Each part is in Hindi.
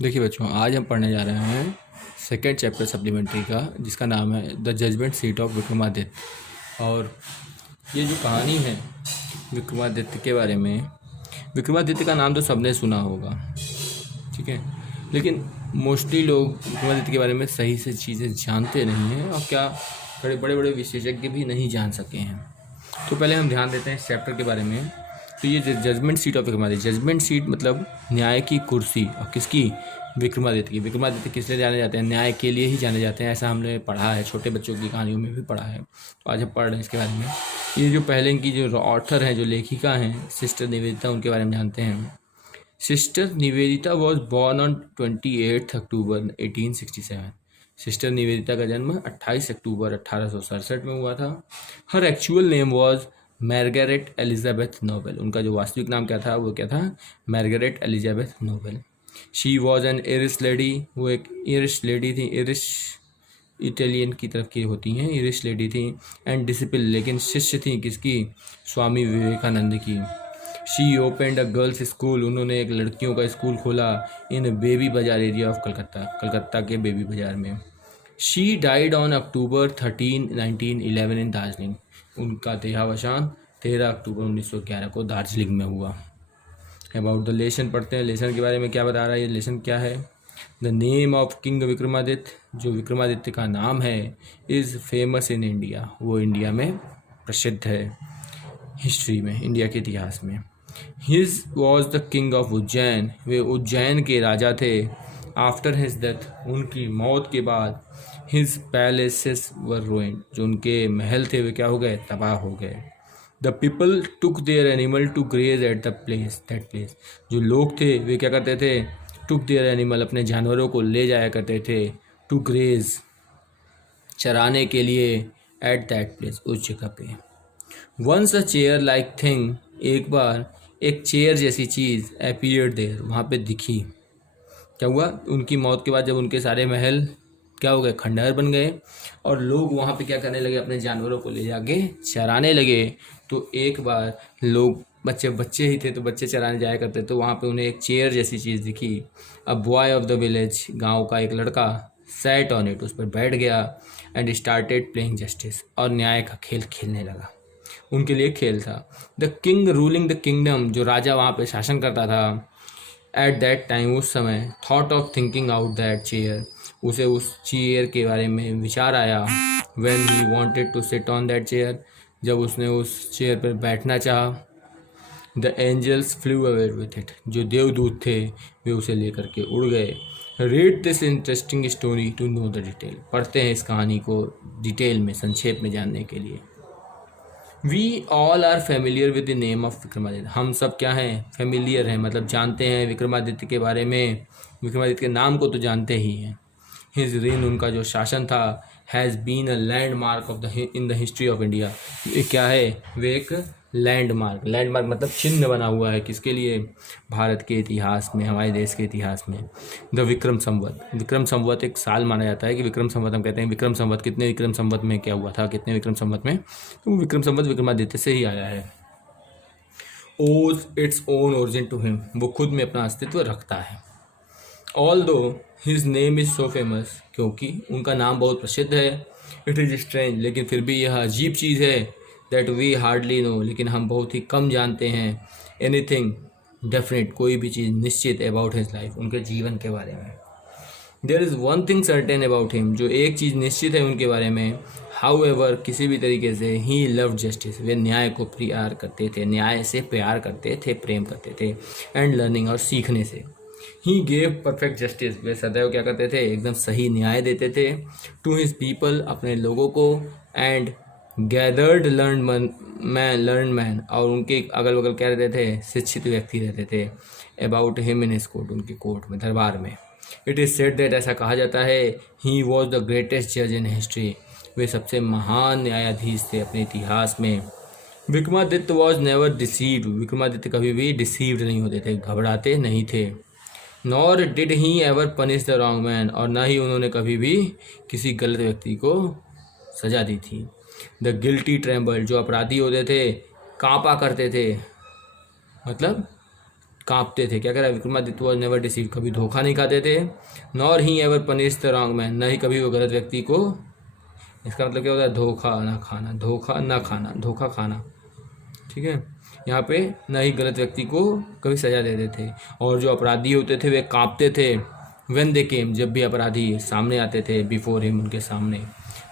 देखिए बच्चों, आज हम पढ़ने जा रहे हैं सेकेंड चैप्टर सप्लीमेंट्री का, जिसका नाम है the judgement seat of Vikramaditya. और ये जो कहानी है विक्रमादित्य के बारे में, विक्रमादित्य का नाम तो सबने सुना होगा, ठीक है, लेकिन मोस्टली लोग विक्रमादित्य के बारे में सही से चीज़ें जानते नहीं हैं और क्या बड़े बड़े बड़े विशेषज्ञ भी नहीं जान सके हैं। तो पहले हम ध्यान देते हैं इस चैप्टर के बारे में। तो ये judgement seat of Vikramaditya, judgement seat मतलब न्याय की कुर्सी, और किसकी? विक्रमादित्य की। विक्रमादित्य किस लिए जाने जाते हैं? न्याय के लिए ही जाने जाते हैं, ऐसा हमने पढ़ा है, छोटे बच्चों की कहानियों में भी पढ़ा है। तो आज हम पढ़ रहे हैं इसके बारे में। ये जो पहले इनकी जो ऑथर हैं, जो लेखिका हैं, सिस्टर निवेदिता, उनके बारे में जानते हैं। Sister Nivedita was born on 28 October 1867। Sister Nivedita का जन्म 28 अक्टूबर 1867 में हुआ था। Her actual name was Margaret Elizabeth Noble. उनका जो वास्तविक नाम क्या था, वो क्या था? Margaret Elizabeth Noble. She was an Irish lady. वो एक इरिश लेडी थी। इरिश इटालियन की तरफ की होती हैं, इरिश लेडी थी। एंड डिसिपल, लेकिन शिष्य थी किसकी? स्वामी विवेकानंद की। She opened a girls school. उन्होंने एक लड़कियों का स्कूल खोला इन बेबी बाजार एरिया ऑफ कलकत्ता, कलकत्ता के बेबी बाजार में। शी डाइड ऑन अक्टूबर 13, 1911 इन दार्जिलिंग। उनका देहावसान 13 अक्टूबर 1911 को दार्जिलिंग में हुआ। अबाउट द लेसन पढ़ते हैं। लेसन के बारे में क्या बता रहा है ये लेसन? क्या है? The name of king Vikramaditya, जो विक्रमादित्य का नाम है, इज़ फेमस इन इंडिया। वो इंडिया में प्रसिद्ध है, हिस्ट्री में, इंडिया के इतिहास में। His was the king of Ujjain. वे उज्जैन के राजा थे। आफ्टर हिज डेथ, उनकी मौत के बाद, हिज पैलेसेस वर रुइंड। जो उनके महल थे वे क्या हो गए? तबाह हो गए। The people took their animal to graze at that place. जो लोग थे वे क्या करते थे? टुक देयर एनिमल, अपने जानवरों को ले जाया करते थे, टू ग्रेज, चराने के लिए, एट दैट प्लेस, उस जगह पे। Once a chair like thing, एक बार एक चेयर जैसी चीज़, अपीयर्ड देयर, वहाँ पे दिखी। क्या हुआ? उनकी मौत के बाद जब उनके सारे महल क्या हो गए? खंडहर बन गए, और लोग वहाँ पे क्या करने लगे? अपने जानवरों को ले जाके चराने लगे। तो एक बार लोग, बच्चे बच्चे ही थे तो बच्चे चराने जाया करते, तो वहाँ पे उन्हें एक चेयर जैसी चीज़ दिखी। A boy of the village, गांव का एक लड़का, सैट ऑन इट, उस पर बैठ गया, एंड स्टार्टेड प्लेइंग जस्टिस, और न्याय का खेल खेलने लगा। उनके लिए खेल था। The king ruling the kingdom, जो राजा वहाँ पे शासन करता था, एट दैट टाइम, उस समय, thought of thinking out that chair, उसे उस चेयर के बारे में विचार आया। When he wanted to sit on that chair, जब उसने उस चेयर पर बैठना चाहा, the angels flew away with it, जो देवदूत थे वे उसे लेकर के उड़ गए। Read this interesting story to know the detail. पढ़ते हैं इस कहानी को डिटेल में, संक्षेप में जानने के लिए। We all are familiar with the name of Vikramaditya. हम सब क्या हैं? फेमिलियर हैं, मतलब जानते हैं विक्रमादित्य के बारे में। विक्रमादित्य के नाम को तो जानते ही हैं। हिज रेन, उनका जो शासन था, has been a landmark of the in the history of India. ये क्या है? वे एक लैंडमार्क, लैंडमार्क मतलब चिन्ह बना हुआ है, किसके लिए? भारत के इतिहास में, हमारे देश के इतिहास में। द विक्रम संवत, विक्रम संवत एक साल माना जाता है कि विक्रम संवत हम कहते हैं। विक्रम संवत, कितने विक्रम संवत में क्या हुआ था, कितने विक्रम संवत में? तो विक्रम संवत विक्रमादित्य से ही आया है। Owes its own origin to him, वो खुद में अपना अस्तित्व रखता है। Although his name is so famous, क्योंकि उनका नाम बहुत प्रसिद्ध है। इट इज़ स्ट्रेंज, लेकिन फिर भी यह अजीब चीज़ है। दैट वी हार्डली नो, लेकिन हम बहुत ही कम जानते हैं। एनीथिंग डेफिनेट, कोई भी चीज़ निश्चित, अबाउट हिज लाइफ, उनके जीवन के बारे में। There is one thing certain about him, जो एक चीज़ निश्चित है उनके बारे में। हाउ एवर, किसी भी तरीके से, ही लव जस्टिस, वे न्याय को प्यार करते थे, न्याय से प्यार करते थे, प्रेम करते थे। एंड लर्निंग, और सीखने से। ही गेव परफेक्ट जस्टिस, वे सदैव क्या करते थे? एकदम सही न्याय देते थे। टू हिज पीपल, अपने लोगों को। एंड गैदर्ड लर्न मैन, और उनके अगल बगल क्या रहते थे? शिक्षित व्यक्ति रहते थे। About him in his court, उनके कोर्ट में, दरबार में। इट इज़ सेड दैट, ऐसा कहा जाता है, ही वॉज द ग्रेटेस्ट जज इन हिस्ट्री, वे सबसे महान न्यायाधीश थे अपने इतिहास में। Vikramaditya was never deceived, Vikramaditya कभी भी डिसीव्ड नहीं होते थे, घबराते नहीं थे। Nor did he ever punish the wrong man, और ना ही उन्होंने कभी भी किसी गलत व्यक्ति को सजा दी थी। द गिल्टी ट्रेम्बल, जो अपराधी होते थे कांपा करते थे, मतलब कांपते थे। क्या कह रहा है, विक्रमादित्य वॉज नेवर डिसीव, कभी धोखा नहीं खाते थे। Nor he ever punish the wrong man, न ही कभी वो गलत व्यक्ति को, इसका मतलब क्या होता है, धोखा ना खाना, धोखा ना खाना, धोखा खाना, ठीक है। यहाँ पे न ही गलत व्यक्ति को कभी सजा देते थे। और जो अपराधी होते थे वे कांपते थे व्हेन दे केम, जब भी अपराधी सामने आते थे, बिफोर हिम, उनके सामने।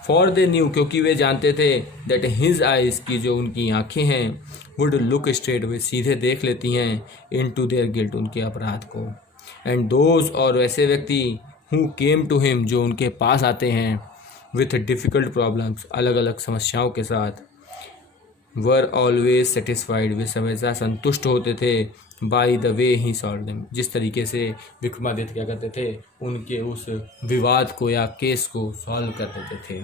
फॉर दे न्यू, क्योंकि वे जानते थे, दैट हिज आइज, की जो उनकी आंखें हैं, वुड लुक स्ट्रेट, वे सीधे देख लेती हैं, इन टू देयर गिल्ट, उनके अपराध को। एंड दोज, और वैसे व्यक्ति, हु केम टू हिम, जो उनके पास आते हैं, विथ डिफ़िकल्ट प्रॉब्लम्स, अलग अलग समस्याओं के साथ, वर ऑलवेज सेटिस्फाइड, वे हमेशा संतुष्ट होते थे, by the way he solve them, जिस तरीके से विक्रमादित्य क्या करते थे, उनके उस विवाद को या केस को सॉल्व कर देते थे।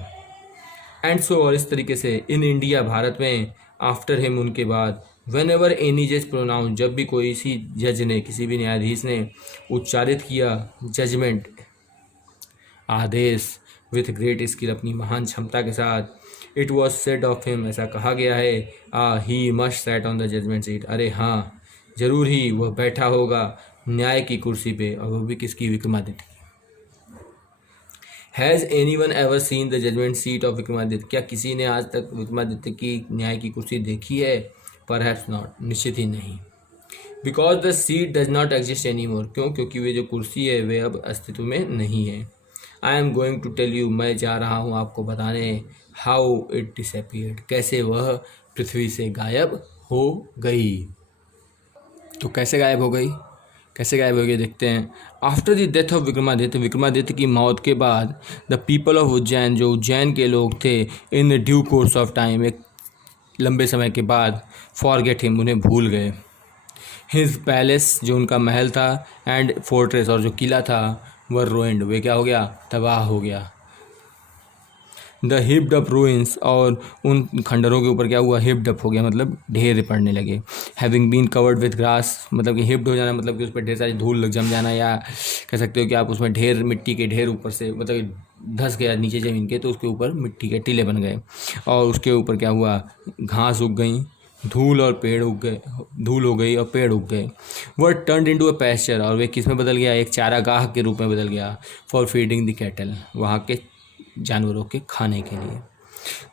एंड सो, और इस तरीके से, इन इंडिया, भारत में, आफ्टर हिम, उनके बाद, वेन एवर एनी जज प्रोनाउंस, जब भी कोई सी जज ने, किसी भी न्यायाधीश ने उच्चारित किया जजमेंट, आदेश, विथ ग्रेट स्किल, अपनी महान क्षमता के साथ, it was said of him, ऐसा कहा गया है, he must sat on the judgement seat, अरे हाँ, जरूर ही वह बैठा होगा न्याय की कुर्सी पे, और वो भी किसकी, विक्रमादित्य की। Has anyone ever seen the judgement seat of Vikramaditya, क्या किसी ने आज तक विक्रमादित्य की न्याय की कुर्सी देखी है? परहैप्स नॉट, निश्चित ही नहीं। Because the seat does not exist any more, क्यों? क्योंकि वे जो कुर्सी है वे अब अस्तित्व में नहीं है। I am going to tell you, मैं जा रहा हूँ आपको बताने, हाउ इट डिसअपीयर्ड, कैसे वह पृथ्वी से गायब हो गई। तो कैसे गायब हो गई, कैसे गायब हो गई, देखते हैं। After the death of Vikramaditya, Vikramaditya की मौत के बाद, द पीपल ऑफ उज्जैन, जो उज्जैन के लोग थे, in due course of time, एक लंबे समय के बाद, फॉरगेट हिम, उन्हें भूल गए। हिज पैलेस, जो उनका महल था, एंड फोर्ट्रेस, और जो किला था, वर रोइंड, वे क्या हो गया, तबाह हो गया। द हिप्ड अप रूइंस, और उन खंडरों के ऊपर क्या हुआ, हिप्ड अप हो गया, मतलब ढेर पड़ने लगे। Having been covered with grass, मतलब कि हिप्ड हो जाना, मतलब कि उस पर ढेर सारी धूल लग जम जाना, या कह सकते हो कि आप उसमें ढेर, मिट्टी के ढेर ऊपर से, मतलब धंस गया नीचे ज़मीन के, तो उसके ऊपर मिट्टी के टीले बन गए, और उसके ऊपर क्या हुआ, घास उग गई, धूल और पेड़ उग गए, धूल हो गई और पेड़ उग गए। वह टर्न्ड इनटू अ पैस्चर, और वे किस में बदल गया, एक चारागाह के रूप में बदल गया, फॉर फीडिंग द कैटल, वहाँ के जानवरों के खाने के लिए।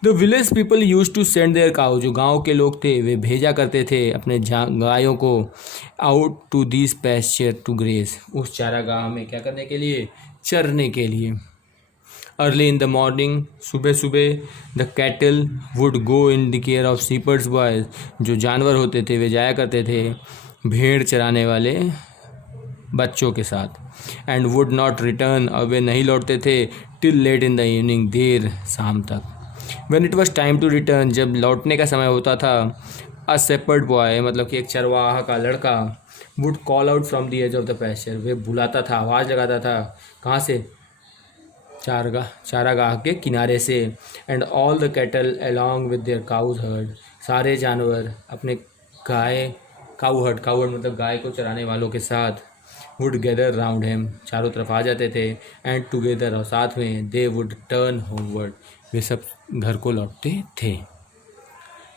The village people use to send their cow, जो गांव के लोग थे वे भेजा करते थे अपने गायों को, out to this pasture to graze, उस चारागाह में क्या करने के लिए, चरने के लिए। अर्ली इन द मॉर्निंग, सुबह सुबह, the cattle would go in the care of shepherds boys, जो जानवर होते थे वे जाया करते थे भेड़ चराने वाले बच्चों के साथ। एंड वुड नॉट रिटर्न, और वे नहीं लौटते थे, till late in the evening, देर शाम तक। When it was time to return, जब लौटने का समय होता था, अ शेपर्ड बॉय, मतलब कि एक चरवाहा का लड़का, would call out from the edge of the pasture, वे बुलाता था, आवाज़ लगाता था, कहाँ से, चारागाह के किनारे से। And all the cattle along with their cows herd, सारे जानवर अपने काउ हर्ड मतलब गाय को चराने वालों के साथ, वुड गैदर राउंड हिम, चारों तरफ आ जाते थे, एंड टुगेदर, और साथ में, दे वुड टर्न होमवर्ड, वे सब घर को लौटते थे।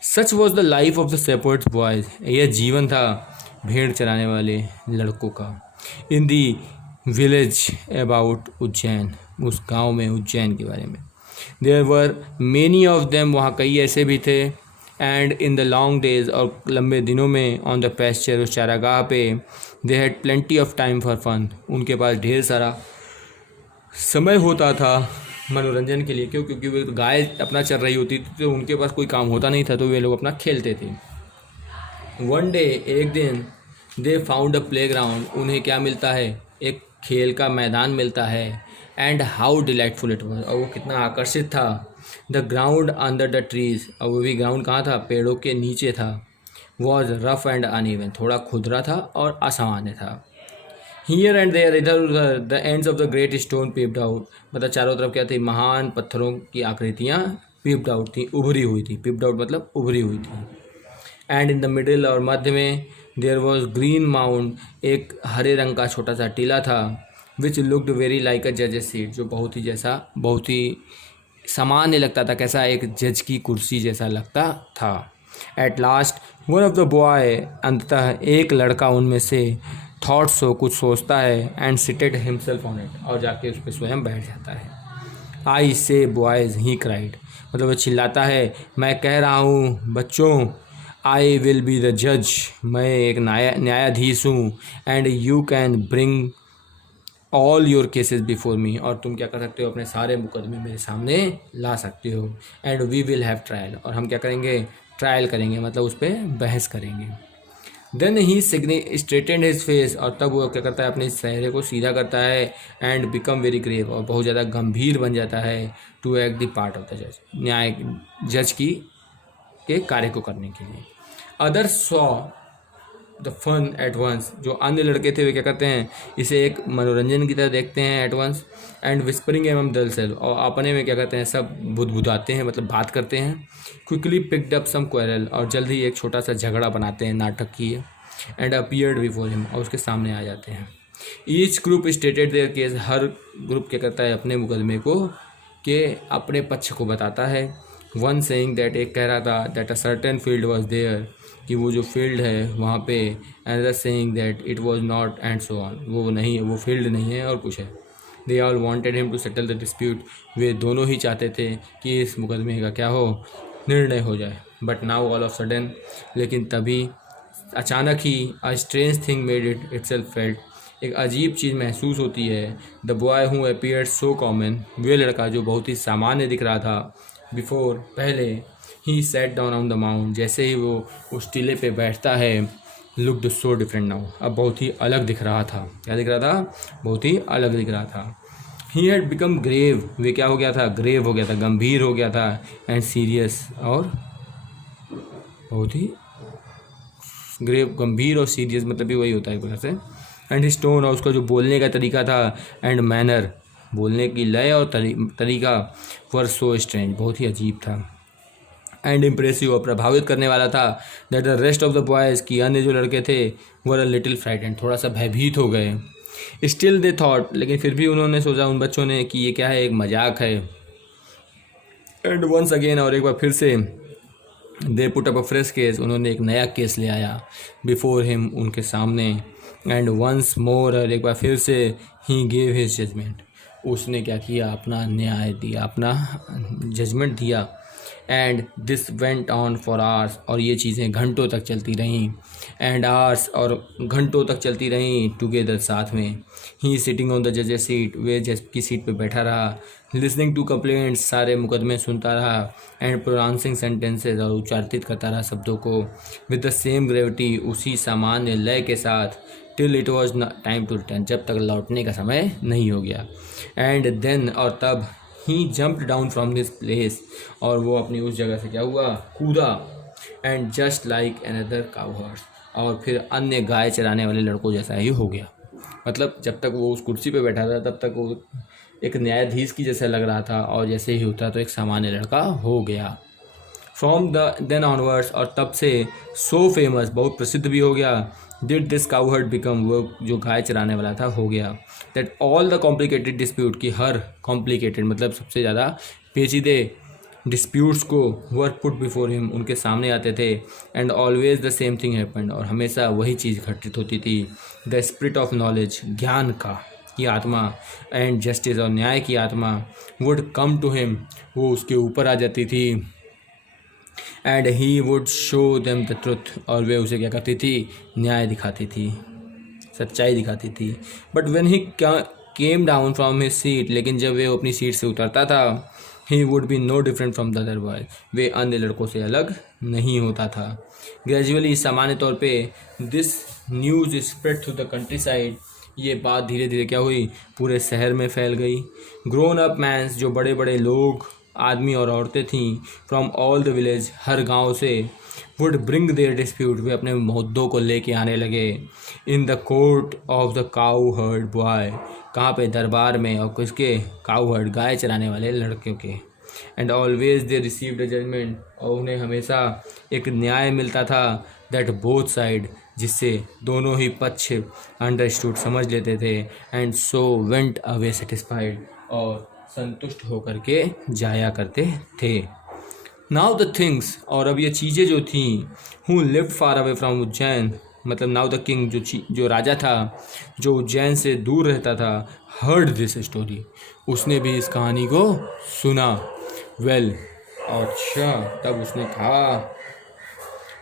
Such was the life of the shepherds boys, यह जीवन था भेड़ चराने वाले लड़कों का। In the village about Ujjain, उस गांव में, उज्जैन के बारे में। There were many of them, वहाँ कई ऐसे भी थे। And in the long days, और लंबे दिनों में, ऑन द पैस्चर, उस चारागाह पे, they had plenty of time for fun, उनके पास ढेर सारा समय होता था मनोरंजन के लिए। क्यों? क्योंकि वे गाय अपना चर रही होती थी, तो उनके पास कोई काम होता नहीं था, तो वे लोग अपना खेलते थे। वन डे, एक दिन, they found a play ground, उन्हें क्या मिलता है, एक खेल का मैदान मिलता है। And how delightful it was, और वो कितना आकर्षित था। The ground under the trees, और वो भी ग्राउंड कहाँ था, पेड़ों के नीचे था। वॉज रफ एंड अनइवन, थोड़ा खुदरा था और असामान्य था। हियर एंड देयर, इधर उधर, the ends of the great stone peeped out, मतलब चारों तरफ क्या थी, महान पत्थरों की आकृतियाँ पीप्ड आउट थी, उभरी हुई थी। पीप्ड आउट मतलब उभरी हुई थी। एंड इन द मिडिल, और मध्य में, देयर वॉज ग्रीन माउंट, एक हरे रंग का छोटा सा टीला था। विच लुक्ड वेरी लाइक अ जजेस सीट, जो बहुत ही सामान्य लगता था। कैसा? एक जज की कुर्सी जैसा लगता था। At last one of the boy, अंततः एक लड़का उनमें से, थॉट सो, कुछ सोचता है, and seated himself on it, और जाके उस पर स्वयं बैठ जाता है। आई से बॉयज़, ही क्राइड, मतलब वो चिल्लाता है, मैं कह रहा हूँ बच्चों, आई विल बी द जज, मैं एक न्यायाधीश हूँ, and you can bring all your cases before me, और तुम क्या कर सकते हो, अपने सारे मुकदमे मेरे सामने ला सकते हो, and we will have trial, और हम क्या करेंगे, ट्रायल करेंगे, मतलब उस पर बहस करेंगे। देन ही स्ट्रेटेंड हिज फेस, और तब वो क्या करता है, अपने चेहरे को सीधा करता है, एंड बिकम वेरी ग्रेव, और बहुत ज़्यादा गंभीर बन जाता है, to act the part of the जज, न्याय जज की के कार्य को करने के लिए। Others saw the fun at once, जो अन्य लड़के थे वे क्या करते हैं, इसे एक मनोरंजन की तरह देखते हैं at once, and whispering among themselves, और अपने में क्या करते हैं, सब बुदबुदाते हैं, मतलब बात करते हैं। Quickly picked up some quarrel, और जल्द ही एक छोटा सा झगड़ा बनाते हैं, नाटक की, एंड अपीयर्ड बिफोर हिम, और उसके सामने आ जाते हैं। Each group stated there case, her group क्या करता है, अपने मुकदमे को के अपने पक्ष को बताता है। वन सेइंग दैट, एक कह रहा था, that a certain field was there, कि वो जो फील्ड है वहाँ पे, another saying that it was not, and so on, वो नहीं है, वो फील्ड नहीं है और कुछ है। They all wanted him to settle the dispute, वे दोनों ही चाहते थे कि इस मुकदमे का क्या हो, निर्णय हो जाए। But now all of sudden, लेकिन तभी अचानक ही, a strange thing made it itself felt, एक अजीब चीज़ महसूस होती है। The boy who appeared so common, वे लड़का जो बहुत ही सामान्य दिख रहा था, बिफोर, पहले, he sat down on the mount, जैसे ही वो उस टीले पे बैठता है, लुक्ड सो डिफरेंट नाउ, अब बहुत ही अलग दिख रहा था। क्या दिख रहा था, बहुत ही अलग दिख रहा था। ही हैड बिकम ग्रेव, वे क्या हो गया था, ग्रेव हो गया था, गंभीर हो गया था, एंड सीरियस, और बहुत ही ग्रेव, गंभीर और सीरियस, मतलब भी वही होता है एक प्रकार से। एंड हिज टोन, और उसका जो बोलने का तरीका था, एंड मैनर, बोलने की लय और तरीका, वर सो स्ट्रेंज, बहुत ही अजीब था, एंड इम्प्रेसिव, और प्रभावित करने वाला था। That the rest of the boys, की अन्य जो लड़के थे, वर अ लिटिल फ्राइटेंड, थोड़ा सा भयभीत हो गए। स्टिल दे थॉट, लेकिन फिर भी उन्होंने सोचा, उन बच्चों ने, कि ये क्या है, एक मजाक है। एंड वंस अगेन, और एक बार फिर से, they put up a fresh case, उन्होंने एक नया केस ले आया, बिफोर हिम, उनके सामने। एंड वंस मोर, और एक बार फिर से, ही गेव हिज जजमेंट, उसने क्या किया, अपना न्याय दिया, अपना जजमेंट दिया। And this went on for hours, और ये चीज़ें घंटों तक चलती रहीं, एंड आवर्स, और घंटों तक चलती रहीं, टुगेदर, साथ में। ही सिटिंग ऑन द जजेस सीट, वे जज की सीट पे बैठा रहा, लिसनिंग टू कंप्लेंट्स, सारे मुकदमे सुनता रहा, एंड प्रोनाउंसिंग सेंटेंसेज, और उच्चारित करता रहा शब्दों को, विद द सेम ग्रेविटी, उसी सामान्य लय के साथ, till it was time to return, जब तक लौटने का समय नहीं हो गया। एंड देन, और तब, he jumped down from this place, और वो अपनी उस जगह से क्या हुआ, कूदा। And just like another cow horse, और फिर अन्य गाय चराने वाले लड़कों जैसा ही हो गया। मतलब जब तक वो उस कुर्सी पे बैठा था, तब तक वो एक न्यायाधीश की जैसा लग रहा था, और जैसे ही होता तो एक सामान्य लड़का हो गया। फ्रॉम द देन ऑनवर्ड्स, और तब से, सो फेमस, बहुत प्रसिद्ध भी हो गया। डिड दिस काउहर्ड बिकम, वो जो गाय चराने वाला था हो गया। That all the complicated dispute, की हर कॉम्प्लिकेटेड, मतलब सबसे ज़्यादा पेचीदे डिस्प्यूट्स को, वर पुट बिफोर हिम, उनके सामने आते थे। And always the same thing happened, और हमेशा वही चीज़ घटित होती थी। द स्पिरिट ऑफ नॉलेज, ज्ञान की आत्मा, एंड जस्टिस, और न्याय की आत्मा, वुड कम टू हिम, वो उसके ऊपर आ जाती थी। And he would show them the truth, और वे उसे क्या करती थी, न्याय दिखाती थी, सच्चाई दिखाती थी। But when he came down from his seat, लेकिन जब वे अपनी सीट से उतरता था, he would be no different from the other boy, वे अन्य लड़कों से अलग नहीं होता था। ग्रेजुअली, सामान्य तौर पे, this news spread through the country side, ये बात धीरे धीरे क्या हुई, पूरे शहर में फैल गई। ग्रोन अप मैंस, जो बड़े बड़े लोग, आदमी और औरतें थीं, फ्रॉम ऑल द विलेज, हर गांव से, वुड ब्रिंग देयर डिस्प्यूट, वे अपने मुद्दों को लेके आने लगे। In the court of the cow heard boy, कहाँ पे, दरबार में, और किसके, काउ हर्ड, गाय चराने वाले लड़कों के। And always they received a judgment, और उन्हें हमेशा एक न्याय मिलता था। दैट बोथ साइड, जिससे दोनों ही पक्ष अंडरस्टूड, समझ लेते थे। And so went away satisfied, और संतुष्ट होकर के जाया करते थे। नाउ द थिंग्स, और अब ये चीज़ें जो थी, who lived far away from Ujjain, मतलब नाउ द किंग, जो राजा था जो उज्जैन से दूर रहता था, हर्ड दिस स्टोरी, उसने भी इस कहानी को सुना। वेल, अच्छा, तब उसने कहा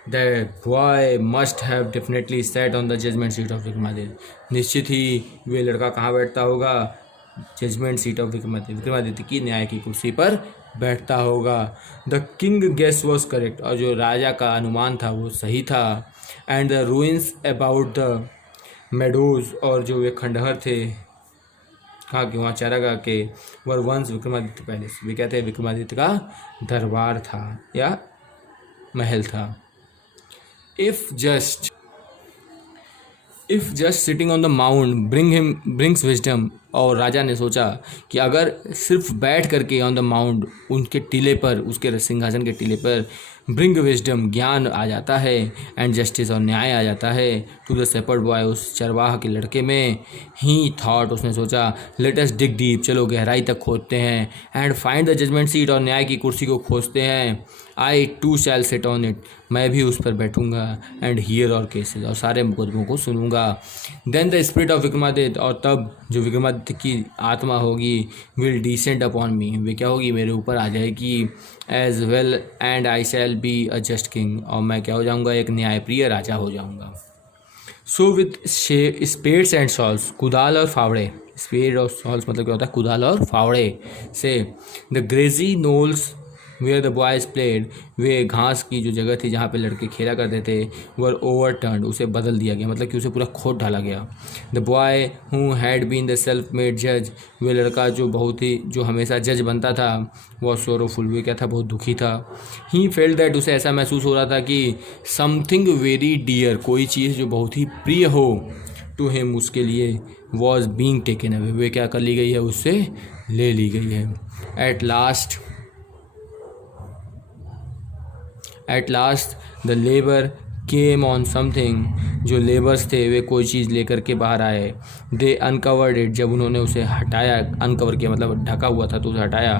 that boy must have definitely sat on the judgement seat of Vikramaditya, निश्चित ही वे लड़का कहाँ बैठता होगा, judgment seat of Vikramaditya, Vikramaditya की न्याय की कुर्सी पर बैठता होगा। The king guess was correct, और जो राजा का अनुमान था वो सही था। And the ruins about the meadows, और जो वे खंडहर थे कहाँ के, वहाँ चारागाह के, वर वंस विक्रमादित्य पैलेस, वे क्या थे, विक्रमादित्य का दरबार था या महल था। If just sitting on the mount brings wisdom, और राजा ने सोचा कि अगर सिर्फ बैठ करके ऑन द माउंट, उनके टीले पर, उसके सिंहासन के टीले पर, ब्रिंग विजडम, ज्ञान आ जाता है, एंड जस्टिस, और न्याय आ जाता है, टू द शेपर्ड बॉय, उस चरवाह के लड़के में, ही थॉट, उसने सोचा, लेट अस डिग डीप, चलो गहराई तक खोदते हैं, and find the judgement seat, और न्याय की कुर्सी को खोजते हैं, I too shall sit on it, मैं भी उस पर बैठूंगा, एंड हियर और केसेस, और सारे मुकदमों को सुनूंगा। Then the spirit of Vikramaditya, और तब जो विक्रमादित्य की आत्मा होगी, विल डिसेंड अपॉन मी, वे क्या होगी, मेरे ऊपर आ जाएगी, as well and I shall be a just king, और मैं क्या हो जाऊंगा, एक न्यायप्रिय राजा हो जाऊंगा। So with spades and souls, कुदाल और फावड़े, स्पेड और सॉल्स मतलब क्या होता है, कुदाल और फावड़े से, the grassy knolls where the boys played, वे घास की जो जगह थी जहाँ पे लड़के खेला करते थे, वर ओवरटर्न, उसे बदल दिया गया, मतलब कि उसे पूरा खोद डाला गया। The boy who had been the self made जज, वे लड़का जो हमेशा जज बनता था, वह सोरोफुल, वे क्या था, बहुत दुखी था। ही फेल्ट दैट, उसे ऐसा महसूस हो रहा था कि समथिंग वेरी डियर, कोई चीज़ जो बहुत ही प्रिय हो, टू हिम, उसके लिए, वॉज बींग टेकन अवे, वे क्या कर ली गई है, उससे ले ली गई है। At last the labour came on something, जो लेबर्स थे वे कोई चीज़ लेकर के बाहर आए। दे अनकवर्ड इट, जब उन्होंने उसे हटाया, अनकवर किया मतलब ढका हुआ था तो उसे हटाया,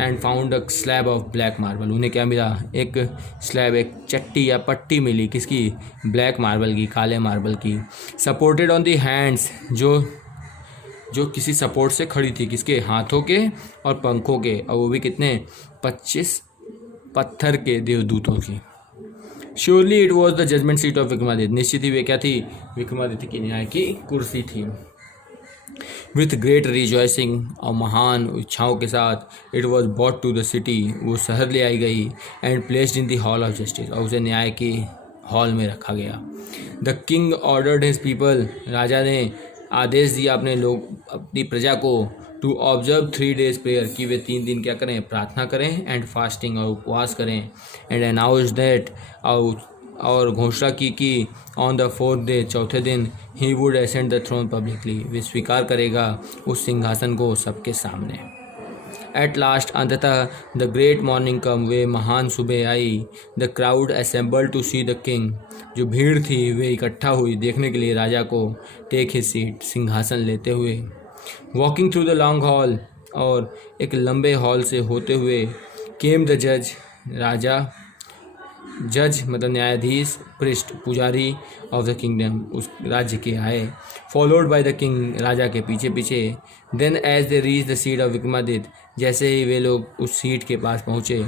and found a slab of black marble, उन्हें क्या मिला, एक स्लैब, एक चट्टी या पट्टी मिली, किसकी, ब्लैक मार्बल की, काले मार्बल की, सपोर्टेड ऑन दी हैंड्स, जो किसी सपोर्ट से खड़ी थी, किसके, हाथों के और पंखों के, और वो भी कितने, 25 पत्थर के देवदूतों की। Surely it was the judgement seat of Vikramaditya, निश्चित ही वे क्या थी, विक्रमादित्य की न्याय की कुर्सी थी। विथ ग्रेट रिजॉइसिंग, और महान इच्छाओं के साथ, it was brought to the city, वो शहर ले आई गई, and placed in the hall of justice, और उसे न्याय की हॉल में रखा गया। The king ordered his people, राजा ने आदेश दिया अपनी प्रजा को, टू ऑब्जर्व 3 days प्रेयर, कि वे 3 दिन क्या करें, प्रार्थना करें, एंड फास्टिंग, और उपवास करें, एंड अनाउंस दैट, और घोषणा की कि ऑन द 4th day, चौथे दिन, he would ascend the throne publicly, वे स्वीकार करेगा उस सिंहासन को सबके सामने। एट लास्ट, अंततः, द ग्रेट मॉर्निंग कम, वे महान सुबह आई। The crowd assemble to see the king, जो भीड़ थी वे इकट्ठा हुई देखने के लिए राजा को, टेक हिज सीट, सिंहासन लेते हुए। Walking through the long haul, और एक लंबे हॉल से होते हुए, केम द जज, राजा, जज मतलब न्यायाधीश, प्रिस्ट पुजारी, ऑफ द किंगडम, उस राज्य के आए, फॉलोड बाय द किंग, राजा के पीछे पीछे। Then as they reach the seat of Vikramaditya, जैसे ही वे लोग उस सीट के पास पहुँचे,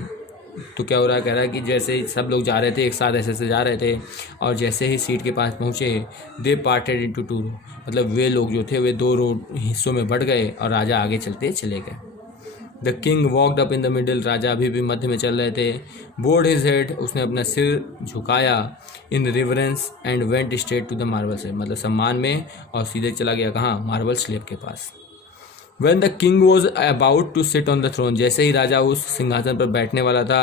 तो क्या हो रहा है, कह रहा है कि जैसे ही सब लोग जा रहे थे, एक साथ ऐसे जा रहे थे, और जैसे ही सीट के पास पहुँचे, दे पार्टेड इनटू 2, मतलब वे लोग जो थे वे 2 हिस्सों में बढ़ गए, और राजा आगे चलते चले गए। The king walked up in the middle, राजा अभी भी मध्य में चल रहे थे। बोर्ड हिज हेड, उसने अपना सिर झुकाया, in reverence, and went straight to the marble slab, मतलब सम्मान में, और सीधे चला गया कहाँ, मार्बल स्लैब के पास। When the king was about to sit on the throne, जैसे ही राजा उस सिंहासन पर बैठने वाला था,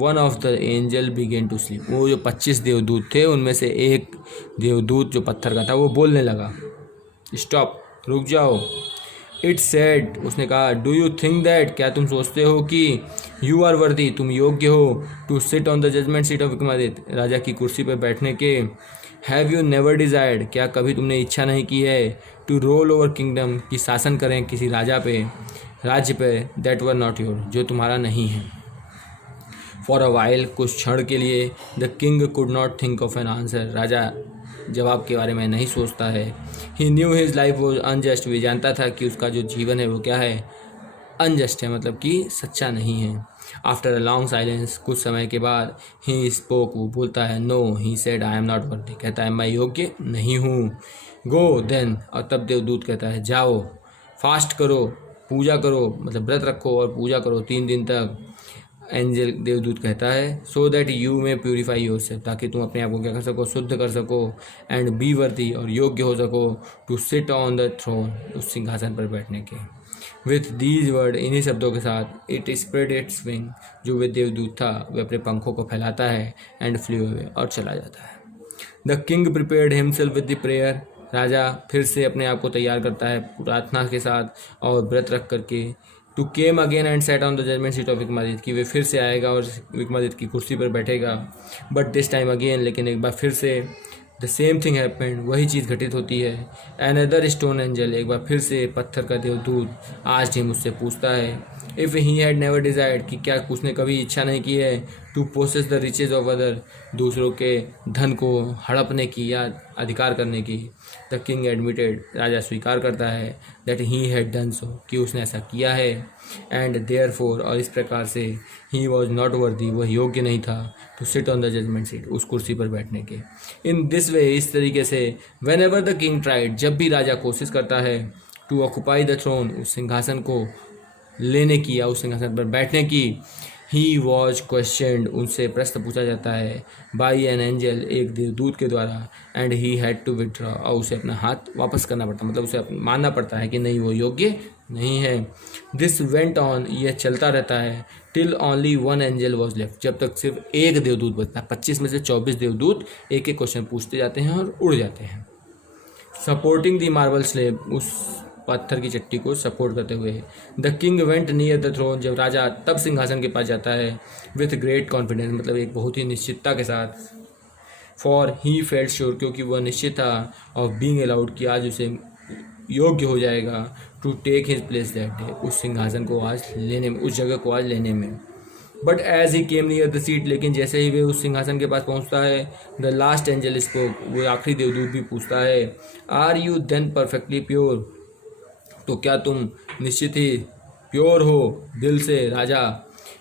one of the angel began to sleep, वो जो 25 देवदूत थे उनमें से एक देवदूत जो पत्थर का था वो बोलने लगा, स्टॉप, रुक जाओ। इट सेड, उसने कहा, डू यू थिंक दैट, क्या तुम सोचते हो कि, यू आर वर्दी, तुम योग्य हो, to sit on the judgement seat of Vikramaditya, राजा की कुर्सी पर बैठने के। हैव यू नेवर डिजायर्ड, क्या कभी तुमने इच्छा नहीं की है, टू रोल ओवर किंगडम, कि शासन करें किसी राज्य पे, दैट वर नॉट योर, जो तुम्हारा नहीं है। फॉर अ वाइल, कुछ क्षण के लिए, the king could not think of an answer, राजा जवाब के बारे में नहीं सोचता है। He knew his life was unjust, भी जानता था कि उसका जो जीवन है वो क्या है, अनजस्ट है, मतलब कि सच्चा नहीं है। आफ्टर अ लॉन्ग साइलेंस, कुछ समय के बाद, ही स्पोक, वो बोलता है, no, he said I am not worthy, कहता है मैं योग्य नहीं हूँ। गो देन, और तब देवदूत कहता है जाओ, फास्ट करो, पूजा करो, मतलब व्रत रखो और पूजा करो 3 दिन तक। एंजल देवदूत कहता है सो दैट यू में प्यूरिफाई योरसेल्फ, ताकि तुम अपने आप को क्या कर सको, शुद्ध कर सको, एंड बी वर्दी, और योग्य हो सको, to sit on the throne, उस सिंहासन पर बैठने के। विथ दीज वर्ड, इन्हीं शब्दों के साथ, इट स्प्रेड इट्स विंग, जो वे देवदूत था वे अपने पंखों को फैलाता है, एंड फ्लू अवे, और चला जाता है। The king prepared himself with the prayer, राजा फिर से अपने आप को तैयार करता है प्रार्थना के साथ और व्रत रख करके। Two came again and sat on the judgement seat of Vikramaditya, कि वे फिर से आएगा और विक्रमादित्य की कुर्सी पर बैठेगा। बट दिस टाइम अगेन, लेकिन एक बार फिर से, द सेम थिंग हैपेंड, वही चीज़ घटित होती है। अनदर स्टोन एंजल, एक बार फिर से पत्थर का देवदूत आज ही मुझसे पूछता है, if he had never desired, कि क्या उसने कभी इच्छा नहीं की है, to possess the riches of other, दूसरों के धन को हड़पने की या अधिकार करने की। द किंग एडमिटेड, राजा स्वीकार करता है, that he had done so, कि उसने ऐसा किया है, एंड देयर फोर, और इस प्रकार से, ही वॉज नॉट वर्दी, वह योग्य नहीं था, to sit on the judgement seat, उस कुर्सी पर बैठने के। इन दिस वे, इस तरीके से, when ever the king tried, जब भी राजा कोशिश करता है, टू ऑक्यूपाई द थ्रोन, उस सिंहासन को लेने की या उस सिंहासन पर बैठने की, ही वॉज क्वेश्चनड, उनसे प्रश्न पूछा जाता है, बाई एन एंजल, एक देवदूत के द्वारा, and he had to withdraw, और उसे अपना हाथ वापस करना पड़ता, मतलब उसे मानना पड़ता है कि नहीं, वो योग्य नहीं है। दिस वेंट ऑन, यह चलता रहता है, till only one angel was left, जब तक सिर्फ एक देवदूत बचता है। 25 में से 24 देवदूत एक एक क्वेश्चन पूछते जाते हैं और उड़ जाते हैं। सपोर्टिंग द मार्बल स्लेब, उस पत्थर की चट्टी को सपोर्ट करते हुए। The king went near the throne, जब राजा तब सिंहासन के पास जाता है, विथ ग्रेट कॉन्फिडेंस, मतलब एक बहुत ही निश्चितता के साथ। फॉर ही फेल्ट श्योर, क्योंकि वह निश्चित था, ऑफ बीइंग अलाउड, कि आज उसे योग्य हो जाएगा, to take his place that day, उस सिंहासन को आज लेने में, उस जगह को आज लेने में। But as he came near the seat, लेकिन जैसे ही वे उस सिंहासन के पास पहुंचता है, द लास्ट एंजल स्पोक, वो आखिरी देवदूत भी पूछता है, are you then perfectly pure, तो क्या तुम निश्चित ही प्योर हो दिल से, राजा।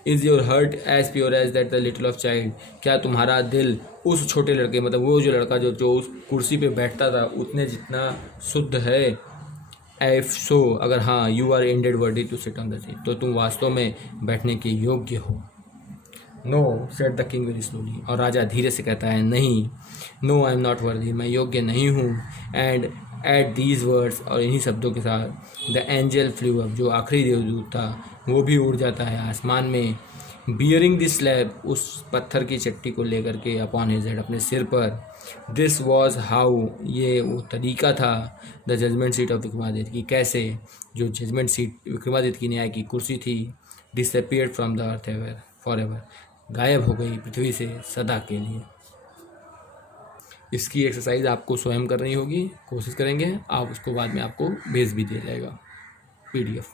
Is your heart as pure as that the little of child, क्या तुम्हारा दिल उस छोटे लड़के, मतलब वो जो लड़का जो उस कुर्सी पे बैठता था, उतने जितना शुद्ध है। इफ सो, अगर हाँ, you are indeed worthy to sit on the seat, तो तुम वास्तव में बैठने के योग्य हो। No, said the king very slowly, और राजा धीरे से कहता है, नहीं, नो आई एम नॉट वर्दी, मैं योग्य नहीं हूँ। एंड एट दीज वर्ड्स, और इन्हीं शब्दों के साथ, द एंजल फ्लू अप, जो आखिरी देवदूत था वो भी उड़ जाता है आसमान में, बियरिंग द स्लैब, उस पत्थर की चट्टी को लेकर के, अपॉन हिज हेड, अपने सिर पर। दिस वॉज हाउ, ये वो तरीका था, the judgement seat of Vikramaditya, की कैसे जो जजमेंट सीट विक्रमादित्य की न्याय की कुर्सी थी, disappeared from the earth ever for ever, गायब हो गई पृथ्वी से सदा के लिए। इसकी एक्सरसाइज आपको स्वयं करनी होगी, कोशिश करेंगे, आप उसको बाद में आपको भेज भी दिया जाएगा PDF।